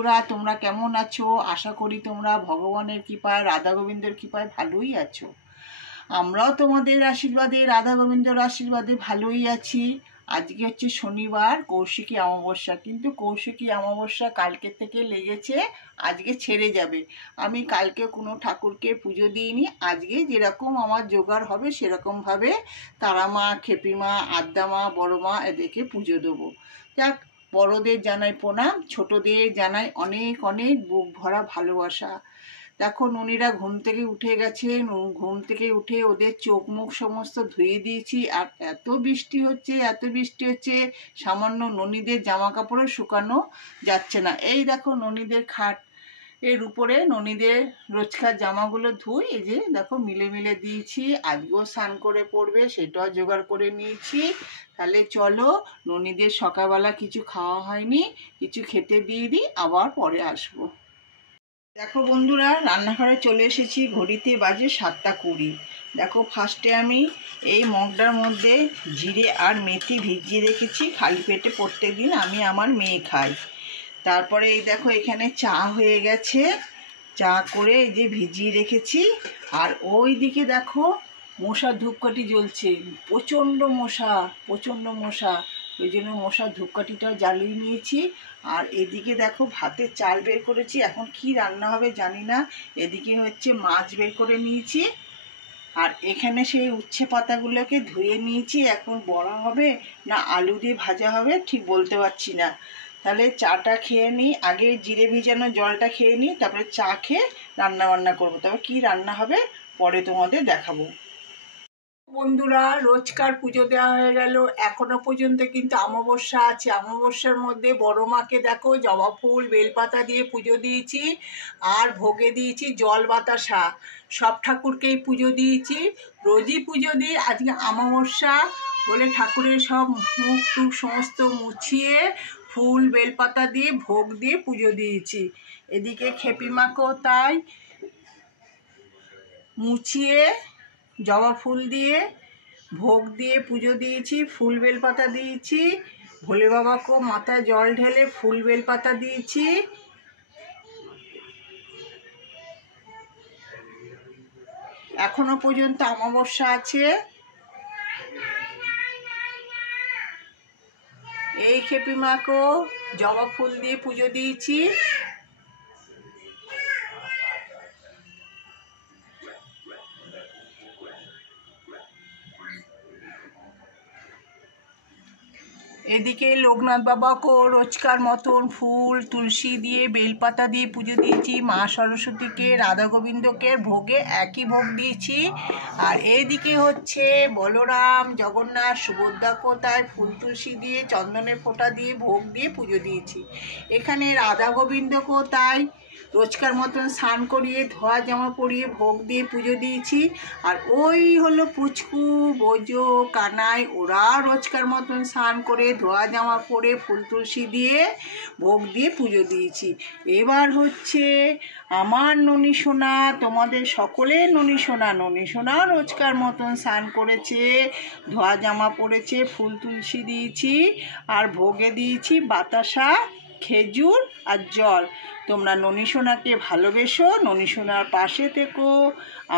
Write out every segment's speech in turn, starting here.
বন্ধুরা, তোমরা কেমন আছো? আশা করি তোমরা ভগবানের কৃপায়, রাধা গোবিন্দের কৃপায় ভালোই আছো। আমরাও তোমাদের আশীর্বাদে, রাধা গোবিন্দর আশীর্বাদে ভালোই আছি। আজকে হচ্ছে শনিবার, কৌশিকী অমাবস্যা, কিন্তু কৌশিকী অমাবস্যা কালকে থেকে লেগেছে, আজকে ছেড়ে যাবে। আমি কালকে কোনো ঠাকুরকে পুজো দিইনি। আজকে যেরকম আমার জোগাড় হবে সেরকমভাবে তারা মা, খেপি মা, আদ্যা মা, বড় মা এদেরকে পুজো দেবো। যাক, বড়দের জানাই প্রণাম, ছোটদের জানাই অনেক অনেক বুক ভরা ভালোবাসা। দেখো, ননীরা ঘুম থেকে উঠে গেছে। ঘুম থেকে উঠে ওদের চোখ মুখ সমস্ত ধুয়ে দিয়েছি। আর এত বৃষ্টি হচ্ছে, এত বৃষ্টি হচ্ছে, সামান্য ননীদের জামা কাপড়ও শুকানো যাচ্ছে না। এই দেখো, ননীদের খাট এর উপরে ননীদের রোজকার জামাগুলো ধুই। এই যে দেখো, মিলে মিলে দিয়েছি। আজকেও স্নান করে পড়বে, সেটাও জোগাড় করে নিয়েছি। তাহলে চলো, ননীদের সকালবেলা কিছু খাওয়া হয়নি, কিছু খেতে দিয়ে দিই, আবার পরে আসবো। দেখো বন্ধুরা, রান্নাঘরে চলে এসেছি। ঘড়িতে বাজে 7:20। দেখো, ফার্স্টে আমি এই মগটার মধ্যে জিরে আর মেথি ভিজিয়ে রেখেছি। খালি পেটে প্রত্যেকদিন আমি আমার মেয়ে খাই। তারপরে এই দেখো, এখানে চা হয়ে গেছে। চা করে এই যে ভিজিয়ে রেখেছি। আর ওই দিকে দেখো, মশার ধূপকাঠি জ্বলছে। প্রচণ্ড মশা, প্রচণ্ড মশা। ওই জন্য মশার ধূপকাঠিটাও জ্বালিয়ে নিয়েছি। আর এদিকে দেখো, ভাতের চাল বের করেছি। এখন কি রান্না হবে জানি না। এদিকে হচ্ছে মাছ বের করে নিয়েছি। আর এখানে সেই উচ্ছে পাতাগুলোকে ধুয়ে নিয়েছি। এখন বড়া হবে না আলু দিয়ে ভাজা হবে ঠিক বলতে পারছি না। তাহলে চাটা খেয়ে নিই, আগে জিরে ভিজানো জলটা খেয়ে নিই, তারপরে চা খেয়ে রান্না বান্না করবো। তবে কি রান্না হবে পরে তোমাদের দেখাবো। বন্ধুরা, রোজকার পুজো দেওয়া হয়ে গেল। এখনো পর্যন্ত কিন্তু অমাবস্যা আছে। অমাবস্যার মধ্যে বড় মাকে দেখো জবা ফুল বেলপাতা দিয়ে পুজো দিয়েছি। আর ভোগে দিয়েছি জল বাতাসা। সব ঠাকুরকেই পুজো দিয়েছি। রোজই পুজো দিই। আজকে অমাবস্যা বলে ঠাকুরের সব মুখ টুক সমস্ত মুছিয়ে ফুল বেলপাতা দিয়ে ভোগ দিয়ে পুজো দিয়েছি। এদিকে খেপি মাকেও তাই মুছিয়ে জবা ফুল দিয়ে ভোগ দিয়ে পুজো দিয়েছি। ফুল বেলপাতা দিয়েছি। ভোলে বাবাকেও মাথায় জল ঢেলে ফুল বেলপাতা দিয়েছি। এখনো পর্যন্ত অমাবস্যা আছে। এই খেপি মাকেও জবা ফুল দিয়ে পুজো দিয়েছি। এদিকে লোকনাথ বাবাকেও রোজকার মতন ফুল তুলসী দিয়ে বেলপাতা দিয়ে পুজো দিয়েছি। মা সরস্বতীকে, রাধা গোবিন্দকে ভোগে একই ভোগ দিয়েছি। আর এইদিকে হচ্ছে বলরাম, জগন্নাথ, সুভদ্রা কোথায় ফুল তুলসী দিয়ে চন্দনের ফোঁটা দিয়ে ভোগ দিয়ে পুজো দিয়েছি। এখানে রাধা গোবিন্দকেও তাই রোজকার মতন স্নান করিয়ে ধোয়া জামা পরিয়ে ভোগ দিয়ে পুজো দিয়েছি। আর ওই হলো পুচকু, বোজো, কানাই, ওরা রোজকার মতন স্নান করে ধোয়া জামা পরে ফুল তুলসী দিয়ে ভোগ দিয়ে পুজো দিয়েছি। এবার হচ্ছে আমার ননী সোনা, তোমাদের সকলের ননী সোনা। ননী সোনা রোজকার মতন স্নান করেছে, ধোয়া জামা পরেছে, ফুল তুলসী দিয়েছি। আর ভোগে দিয়েছি বাতাসা, খেজুর আর জল। তোমরা ননী সোনাকে ভালোবেসো, ননী সোনার পাশে থেকো,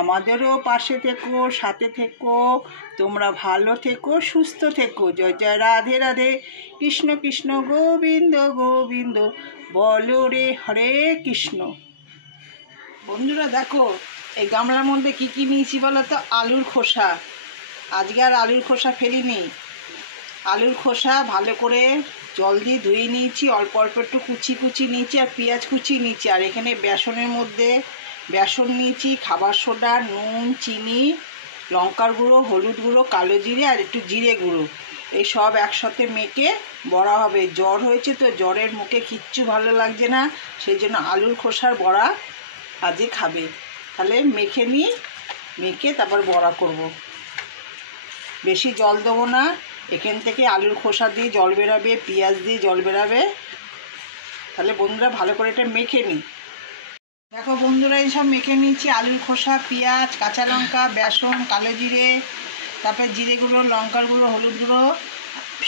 আমাদেরও পাশে থেকো, সাথে থেকো। তোমরা ভালো থেকো, সুস্থ থেকো। জয় জয় রাধে রাধে, কৃষ্ণ কৃষ্ণ গোবিন্দ গোবিন্দ, বলো রে হরে কৃষ্ণ। বন্ধুরা দেখো, এই গামলার মধ্যে কি কি নিয়েছি বলো তো? আলুর খোসা। আজকে আর আলুর খোসা ফেলিনি। আলুর খোসা ভালো করে জল দিয়ে ধুয়ে নিয়েছি। অল্প অল্প একটু কুচি কুচি নিয়েছি আর পেঁয়াজ কুচি নিয়েছি। আর এখানে বেসনের মধ্যে বেসন নিয়েছি, খাবার সোডা, নুন, চিনি, লঙ্কার গুঁড়ো, হলুদ গুঁড়ো, কালো জিরে আর একটু জিরে গুঁড়ো, এই সব একসাথে মেখে বড়া হবে। জ্বর হয়েছে তো, জ্বরের মুখে কিচ্ছু ভালো লাগছে না, সেই জন্য আলুর খোসার বড়া আজকে খাবে। তাহলে মেখে নিই, মেখে তারপর বড়া করব। বেশি জল দেবো না। এখান থেকে আলুর খোসা দিয়ে জল বেরাবে, পেঁয়াজ দিয়ে জল বেরাবে। তাহলে বন্ধুরা ভালো করে এটা মেখে নিই। দেখো বন্ধুরা, এইসব মেখে নিয়েছি। আলুর খোসা, পেঁয়াজ, কাঁচা লঙ্কা, বেসন, কালো জিরে, তারপরে জিরে গুঁড়ো, লঙ্কার গুঁড়ো, হলুদ গুঁড়ো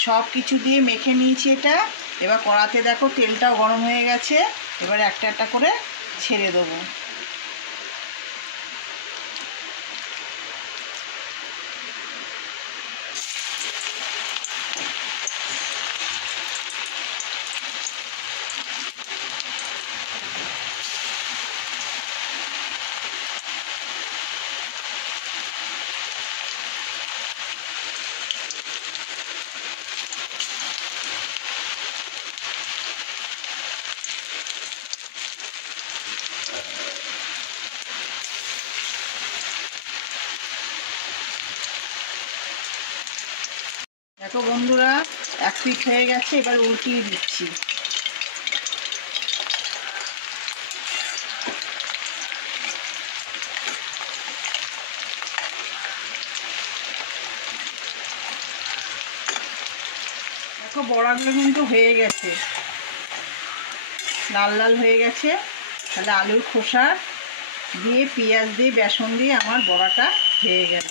সব কিছু দিয়ে মেখে নিয়েছি এটা। এবার কড়াতে দেখো তেলটাও গরম হয়ে গেছে, এবার একটা একটা করে ছেড়ে দেবো। দেখো বন্ধুরা, এক পিঠ হয়ে গেছে, এবার উল্টিয়ে দিচ্ছি। দেখো বড়াগুলো কিন্তু হয়ে গেছে, লাল লাল হয়ে গেছে। তাহলে আলুর খোসা দিয়ে পেঁয়াজ দিয়ে বেসন দিয়ে আমার বড়াটা হয়ে গেল।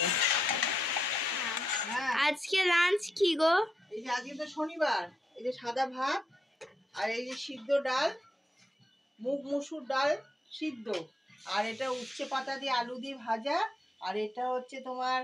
আজকে লাঞ্চ কি গো? এই যে আজকে তো শনিবার, এই যে সাদা ভাত আর এই যে সিদ্ধ ডাল, মুগ মসুর ডাল সিদ্ধ, আর এটা উচ্ছে পাতা দিয়ে আলু দিয়ে ভাজা, আর এটা হচ্ছে তোমার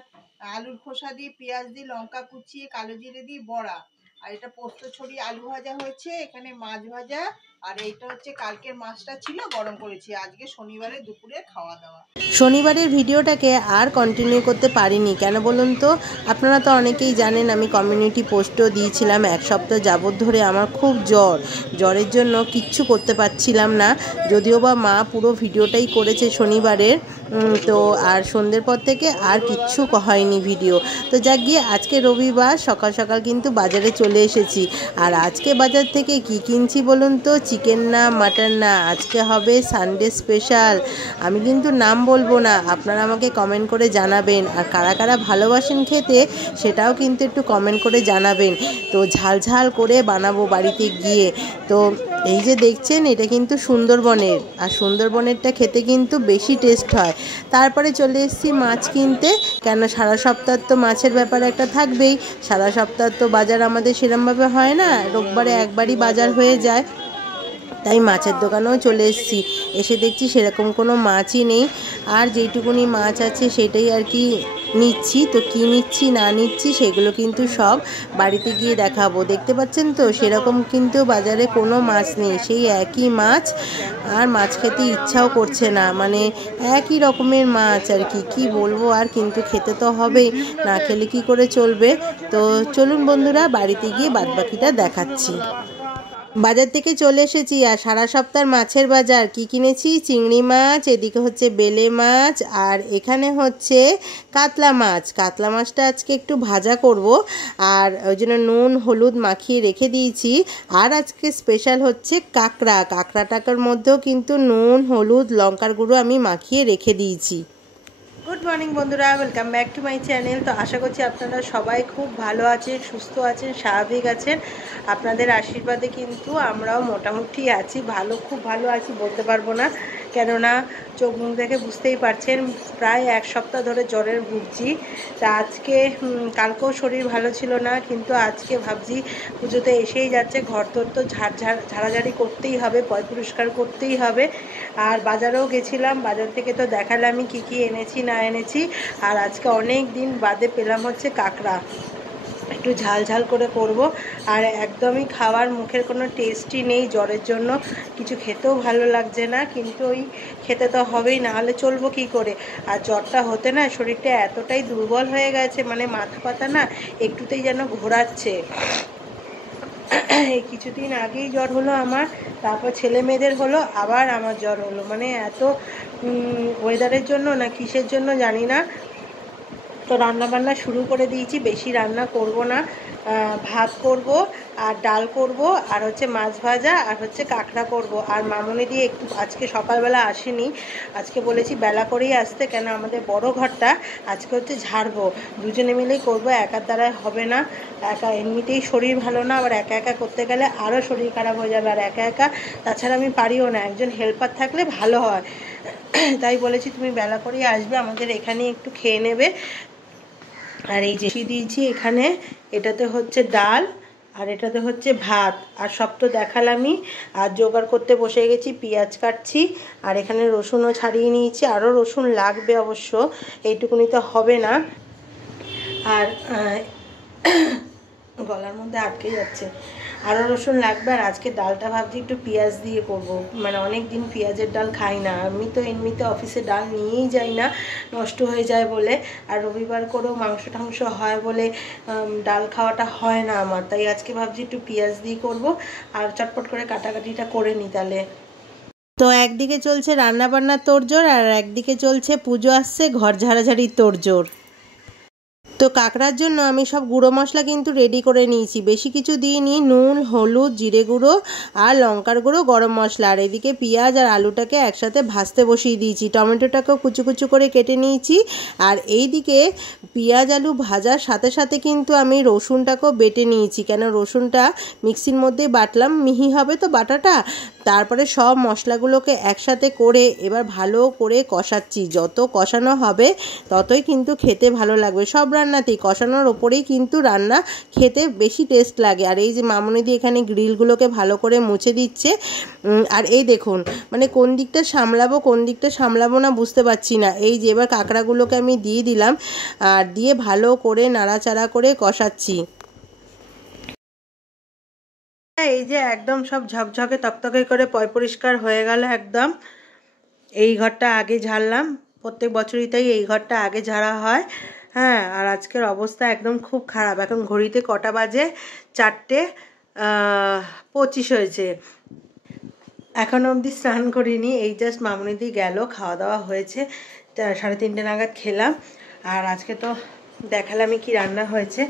আলুর খোসা দিয়ে পেঁয়াজ দিয়ে লঙ্কা কুচিয়ে কালো জিরে দিয়ে বড়া, আর এটা পোস্ত ছড়িয়ে আলু ভাজা হয়েছে, এখানে মাছ ভাজা, আর এইটা হচ্ছে কালকের মাছটা ছিল গরম করেছি। আজকে শনিবারে দুপুরে খাওয়া দাওয়া। শনিবারের ভিডিওটাকে আর কন্টিনিউ করতে পারিনি, কেন বলুন তো? আপনারা তো অনেকেই জানেন আমি কমিউনিটি পোস্টও দিয়েছিলাম। এক সপ্তাহ যাবত ধরে আমার খুব জ্বরের জন্য কিচ্ছু করতে পারছিলাম না, যদিও বা মা পুরো ভিডিওটাই করেছে শনিবারের। তো আর সন্ধ্যের পর থেকে আর কিচ্ছু হয়নি ভিডিও। তো যাক গিয়ে আজকে রবিবার সকাল সকাল কিন্তু বাজারে চলে এসেছি। আর আজকে বাজার থেকে কি কিনছি বলুন তো? চিকেন না, মাটন না, আজকে হবে সানডে স্পেশাল। আমি কিন্তু নাম বলবো না, আপনারা আমাকে কমেন্ট করে জানাবেন। আর কারা কারা ভালোবাসেন খেতে সেটাও কিন্তু একটু কমেন্ট করে জানাবেন। তো ঝাল ঝাল করে বানাবো বাড়িতে গিয়ে। তো এই যে দেখছেন, এটা কিন্তু সুন্দরবনের, আর সুন্দরবনেরটা খেতে কিন্তু বেশি টেস্ট হয়। তারপরে চলে এসেছি মাছ কিনতে, কেন সারা সপ্তাহ তো মাছের ব্যাপার একটা থাকবেই। সারা সপ্তাহ তো বাজার আমাদের সেরমভাবে হয় না, রোববারে একবারই বাজার হয়ে যায়। তাই মাছের দোকানেও চলে এসেছি, এসে দেখছি সেরকম কোনো মাছই নেই। আর যেইটুকুনি মাছ আছে সেটাই আর কি নিচ্ছি। তো কী নিচ্ছি না নিচ্ছি সেগুলো কিন্তু সব বাড়িতে গিয়ে দেখাবো। দেখতে পাচ্ছেন তো, সেরকম কিন্তু বাজারে কোনো মাছ নেই, সেই একই মাছ। আর মাছ খেতে ইচ্ছাও করছে না, মানে একই রকমের মাছ আর কি বলবো। আর কিন্তু খেতে তো হবেই, না খেলে কি করে চলবে। তো চলুন বন্ধুরা, বাড়িতে গিয়ে বাদবাকিটা দেখাচ্ছি। বাজার থেকে চলে এসেছি, আর সারা সপ্তাহ মাছের বাজার। কি কিনেছি? চিংড়ি মাছ, এদিকে হচ্ছে বেলে মাছ, আর এখানে হচ্ছে কাতলা মাছ। কাতলা মাছটা আজকে একটু ভাজা করব, আর ওই জন্য নুন হলুদ মাখিয়ে রেখে দিয়েছি। আর আজকে স্পেশাল হচ্ছে কাঁকড়াটার মধ্যেও কিন্তু নুন হলুদ লঙ্কার গুঁড়ো আমি মাখিয়ে রেখে দিয়েছি। গুড মর্নিং বন্ধুরা, welcome back to my channel. তো আশা করছি আপনারা সবাই খুব ভালো আছেন, সুস্থ আছেন, স্বাভাবিক আছেন। আপনাদের আশীর্বাদে কিন্তু আমরাও মোটামুটি আছি, খুব ভালো আছি বলতে পারবো না, কেননা চোখ মুখ দেখে বুঝতেই পারছেন প্রায় এক সপ্তাহ ধরে জ্বরের ভুগছি। তা আজকে কালকেও শরীর ভালো ছিল না, কিন্তু আজকে ভাবছি পুজোতে এসেই যাচ্ছে, ঘর তো ঝাড়াঝাড়ি করতেই হবে, পয় পরিষ্কার করতেই হবে। আর বাজারেও গেছিলাম, বাজার থেকে তো দেখালামই কী এনেছি না এনেছি। আর আজকে অনেক দিন বাদে পেলাম হচ্ছে কাঁকড়া, একটু ঝাল ঝাল করে করব। আর একদমই খাওয়ার মুখের কোনো টেস্টই নেই, জ্বরের জন্য কিছু খেতেও ভালো লাগছে না, কিন্তু ওই খেতে তো হবেই, না হলে চলবো কী করে। আর জ্বরটা হতে না শরীরটা এতটাই দুর্বল হয়ে গেছে, মানে মাথা পাতা না একটুতেই যেন ঘোরাচ্ছে। এই কিছুদিন আগেই জ্বর হলো আমার, তারপর ছেলে মেয়েদের হলো, আবার আমার জ্বর হলো। মানে এত ওয়েদারের জন্য না কিসের জন্য জানি না। তো রান্নাবান্না শুরু করে দিয়েছি, বেশি রান্না করব না, ভাত করব আর ডাল করব, আর হচ্ছে মাছ ভাজা, আর হচ্ছে কাঁকড়া করব। আর মামনি দিয়ে একটু আজকে সকালবেলা আসেনি, আজকে বলেছি বেলা করেই আসতে, কেন আমাদের বড় ঘরটা আজকে হচ্ছে ঝাড়বো, দুজনে মিলেই করব, একার দ্বারা হবে না। একা এমনিতেই শরীর ভালো না, আবার একা একা করতে গেলে আরও শরীর খারাপ হয়ে যাবে, আর একা একা তাছাড়া আমি পারিও না, একজন হেল্পার থাকলে ভালো হয়। তাই বলেছি তুমি বেলা করেই আসবে, আমাদের এখানে একটু খেয়ে নেবে। আর এই যে দিয়েছি এখানে, এটাতে হচ্ছে ডাল আর এটাতে হচ্ছে ভাত। আর সব তো দেখালামই। আর জোগাড় করতে বসে গেছি, পেঁয়াজ কাটছি আর এখানে রসুনও ছাড়িয়ে নিয়েছি। আরও রসুন লাগবে অবশ্য, এইটুকুনি তো হবে না। আর গলার মধ্যে আটকে যাচ্ছে, আরও রসুন লাগবে। আর আজকে ডালটা ভাবছি একটু পেঁয়াজ দিয়ে করব, মানে অনেক দিন পেঁয়াজের ডাল খাই না। আমি তো এমনিতে অফিসে ডাল নিয়েই যাই না, নষ্ট হয়ে যায় বলে। আর রবিবার করেও মাংস টাংস হয় বলে ডাল খাওয়াটা হয় না আমার, তাই আজকে ভাবছি একটু পেঁয়াজ দিয়ে করব। আর চটপট করে কাটাকাটিটা করে নিই তাহলে। তো একদিকে চলছে রান্নাবান্নার তোড়জোড়, আর একদিকে চলছে পুজো আসছে, ঘর ঝাড়াঝাড়ির তোড়জোড়। তো কাঁকড়ার জন্য আমি সব গুঁড়ো মশলা কিন্তু রেডি করে নিয়েছি, বেশি কিছু দিইনি। নুন, হলুদ, জিরে গুঁড়ো আর লঙ্কার গুঁড়ো, গরম মশলা। আর এদিকে পেঁয়াজ আর আলুটাকে একসাথে ভাজতে বসিয়ে দিয়েছি। টমেটোটাকেও কুচু কুচু করে কেটে নিয়েছি। আর এইদিকে পেঁয়াজ আলু ভাজার সাথে সাথে কিন্তু আমি রসুনটাকেও বেটে নিয়েছি, কেন রসুনটা মিক্সির মধ্যে বাটলাম, মিহি হবে তো বাটাটা। তারপরে সব মশলাগুলোকে একসাথে করে এবার ভালো করে কষাচ্ছি। যত কষানো হবে ততই কিন্তু খেতে ভালো লাগবে। সব রান্নাতেই কষানোর ওপরেই কিন্তু রান্না খেতে বেশি টেস্ট লাগে। আর এই যে মামুনিদি এখানে গ্রিলগুলোকে ভালো করে মুছে দিচ্ছে। আর এই দেখুন, মানে কোন দিকটা সামলাবো না বুঝতে পারছি না। এই যে এবার কাঁকড়াগুলোকে আমি দিয়ে দিলাম, আর দিয়ে ভালো করে নাড়াচাড়া করে কষাচ্ছি। এই যে একদম সব ঝকঝকে তকতকে করে পরিষ্কার হয়ে গেল একদম। এই ঘরটা আগে ঝাড়লাম, প্রত্যেক বছরই তাই এই ঘরটা আগে ঝাড়া হয়। হ্যাঁ, আর আজকের অবস্থা একদম খুব খারাপ। এখন ঘড়িতে কটা বাজে? 4:25 হয়েছে। এখনও অবধি স্নান করিনি, এই জাস্ট মামুনিদি গেল, খাওয়া দাওয়া হয়েছে, 3:30 নাগাদ খেলাম। আর আজকে তো দেখালামই কি রান্না হয়েছে।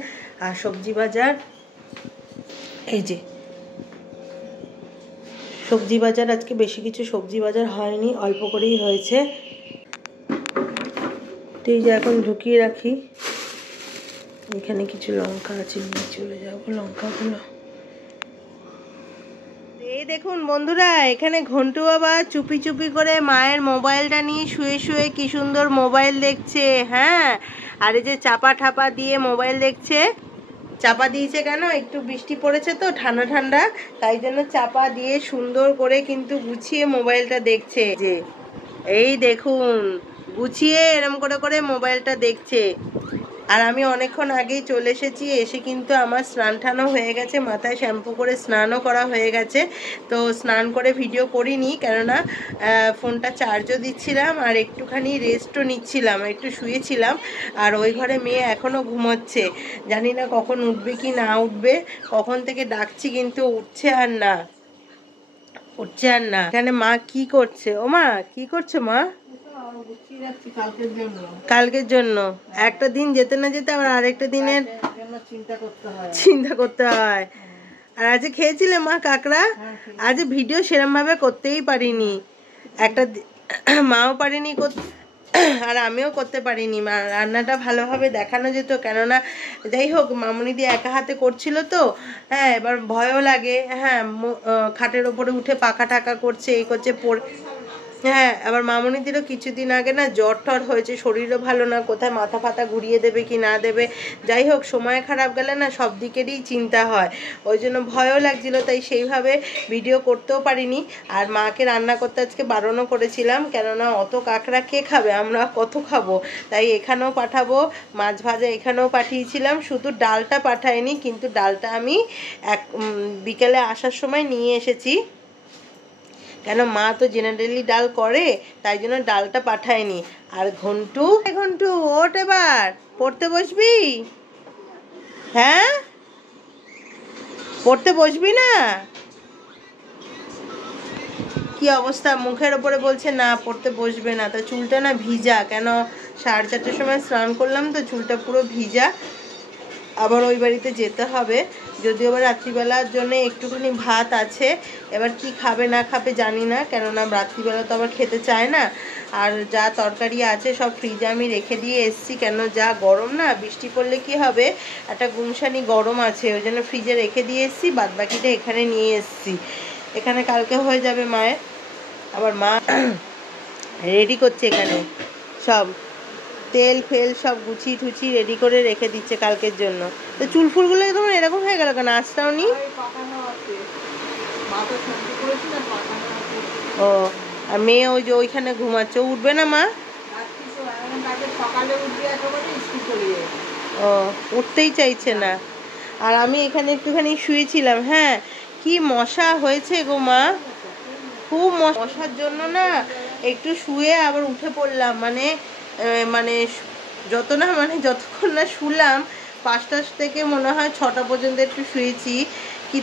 আর সবজি বাজার, এই যে সবজি বাজার, আজকে বেশি কিছু সবজি বাজার হয়নি, অল্প করেই হয়েছে। তো এই যে এখন ঢুকিয়ে রাখি। এখানে কিছু লঙ্কা আছে, নিয়ে চলে যাবো লঙ্কাগুলো। এই দেখুন বন্ধুরা, এখানে ঘন্টু বাবা চুপি চুপি করে মায়ের মোবাইলটা নিয়ে শুয়ে শুয়ে কি সুন্দর মোবাইল দেখছে। হ্যাঁ, আর এই যে চাপা ঠাপা দিয়ে মোবাইল দেখছে। চাপা দিয়েছে কেন? একটু বৃষ্টি পড়েছে তো, ঠান্ডা ঠান্ডা, তাই জন্য চাপা দিয়ে সুন্দর করে কিন্তু গুছিয়ে মোবাইলটা দেখছে। যে এই দেখুন, গুছিয়ে এরম করে করে মোবাইলটা দেখছে। আর আমি অনেকক্ষণ আগেই চলে এসেছি, এসে কিন্তু আমার স্নান টানও হয়ে গেছে, মাথায় শ্যাম্পু করে স্নানও করা হয়ে গেছে। তো স্নান করে ভিডিও করিনি, কেননা ফোনটা চার্জও দিচ্ছিলাম আর একটুখানি রেস্টও নিচ্ছিলাম, একটু শুয়েছিলাম। আর ওই ঘরে মেয়ে এখনও ঘুমোচ্ছে, জানি না কখন উঠবে কি না উঠবে। কখন থেকে ডাকছি কিন্তু উঠছে আর না। এখানে মা কি করছে? ও মা, কি করছে মা? কালকের জন্য একটা দিন যেতে না যেতে আবার আরেকটা দিনের চিন্তা করতে হয়। আর আজ খেয়েছিলে মা কাঁকড়া? আজ ভিডিও সেরম ভাবে করতেই পারিনি, একটা মাও পারিনি আর আমিও করতে পারিনি। রান্নাটা ভালোভাবে দেখানো যেত, কেননা যাই হোক মামুনিদি একা হাতে করছিল তো। হ্যাঁ, এবার ভয়ও লাগে। হ্যাঁ, খাটের ওপরে উঠে পাখা টাকা করছে, এই করছে, হ্যাঁ। আবার মামুনিদিরও কিছুদিন আগে না জ্বর টর হয়েছে, শরীরও ভালো না, কোথায় মাথা ফাতা ঘুরিয়ে দেবে কি না দেবে। যাই হোক, সময় খারাপ গেলে না সব দিকেরই চিন্তা হয়, ওই জন্য ভয়ও লাগছিল, তাই সেইভাবে ভিডিও করতেও পারিনি। আর মাকে রান্না করতে আজকে বারণও করেছিলাম, কেননা অত কাঁকড়া কে খাবে, আমরা কত খাবো। তাই এখানেও পাঠাবো, মাছ ভাজা এখানেও পাঠিয়েছিলাম, শুধু ডালটা পাঠাইনি। কিন্তু ডালটা আমি বিকেলে আসার সময় নিয়ে এসেছি, কেন মা তো জেনারেলি ডাল করে, তাই জন্য ডালটা পাঠায়নি। আর ঘন্টু, ওঠ, এবার পড়তে বসবি? হ্যাঁ, পড়তে বসবি না? কি অবস্থা, মুখের ওপরে বলছে না পড়তে বসবে না। তো চুলটা না ভিজা, কেন 4:30 সময় স্নান করলাম তো চুলটা পুরো ভিজা। আবার ওই বাড়িতে যেতে হবে, যদিও আবার রাত্রিবেলার জন্য একটুখানি ভাত আছে। এবার কি খাবে না খাবে জানি না, কেননা রাত্রিবেলা তো আবার খেতে চায় না। আর যা তরকারি আছে সব ফ্রিজে আমি রেখে দিয়ে এসছি, কেন যা গরম না, বৃষ্টি পড়লে কি হবে, একটা গুমসানি গরম আছে, ওই জন্য ফ্রিজে রেখে দিয়ে এসছি। বাদ বাকিটা এখানে নিয়ে এসছি, এখানে কালকে হয়ে যাবে মায়ের। আবার মা রেডি করছে এখানে সব, তেল ফেল সব গুছিয়ে টুছিয়ে রেডি করে রেখে দিচ্ছে কালকের জন্য। তো চুল ফুলগুলো তোমার এরকম হয়ে গেল কেন? আসটাও নি। ও আর মেয়ে ওই যে ওইখানে ঘুমাচ্ছে, উঠবে না মা? ও উঠতেই চাইছে না। আর আমি এখানে একটুখানি শুয়েছিলাম। হ্যাঁ কি মশা হয়েছে গো মা, খুব মশার জন্য না একটু শুয়ে আবার উঠে পড়লাম। মানে মানে যতক্ষণ না শুলাম 5টা থেকে মনে হয় 6টা পর্যন্ত একটু শুয়েছি, কি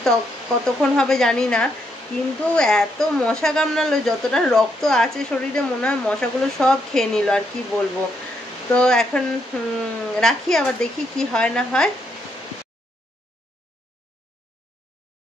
কতক্ষণ হবে জানি না, কিন্তু এত মশা কামড়ালো, যতটা রক্ত আছে শরীরে মনে হয় মশাগুলো সব খেয়ে নিল। আর কি বলবো। তো এখন রাখি, আবার দেখি কি হয় না হয়।